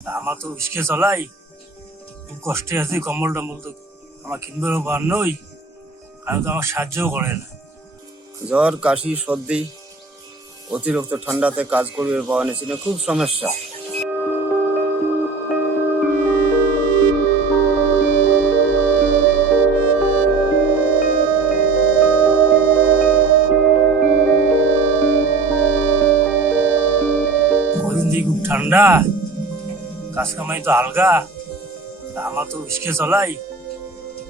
আমার তো রিস্কে চলাই, খুব কষ্টে আছি। কম্বল টম্বল তো আমার কিনবারও বার নই, আমি তো আমার সাহায্যও করে না। জ্বর, কাশি, সর্দি, অতিরিক্ত ঠান্ডাতে কাজ করিবার পাওয়া নিয়েছি না, খুব সমস্যা। কদিন দিয়ে খুব ঠান্ডা, কাজ কামাই তো আলগা। আমার তো রিস্কে চলাই,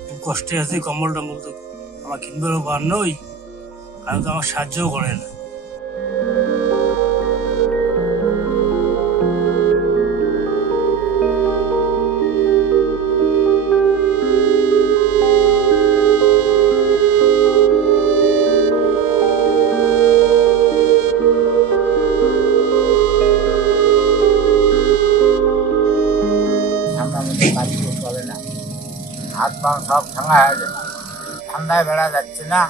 খুব কষ্টে আছি। কম্বল টম্বল তো আমার কিনবারও বার নই, আমি তো আমার সাহায্যও করে না। ঠান্ডার মধ্যে কাজ করতে হবে না, হাত পা সব ঠান্ডা হয়ে যাবে। ঠান্ডায় বেড়া যাচ্ছে না,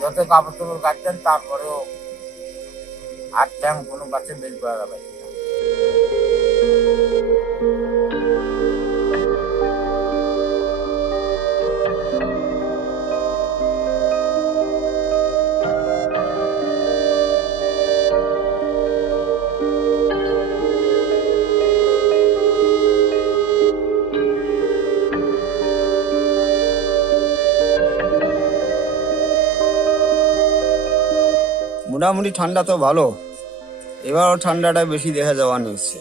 যত কাপড় চোপড় কাটছেন তারপরেও হাত ট্যাং কোনো কাছে বের করা যাবে না। মোটামুটি ঠান্ডা তো ভালো, এবারও ঠান্ডাটা বেশি দেখা যাওয়া নিচ্ছে।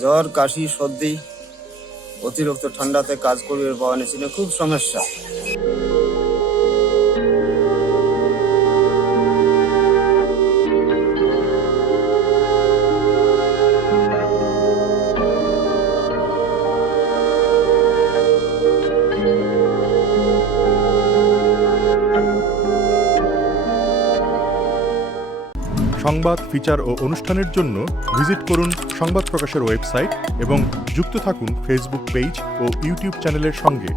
জ্বর, কাশি, সর্দি, অতিরিক্ত ঠান্ডাতে কাজ করিবার পাওয়া নিয়েছি না, খুব সমস্যা। সংবাদ, ফিচার ও অনুষ্ঠানের জন্য ভিজিট করুন সংবাদ প্রকাশের ওয়েবসাইট এবং যুক্ত থাকুন ফেসবুক পেজ ও ইউটিউব চ্যানেলের সঙ্গে।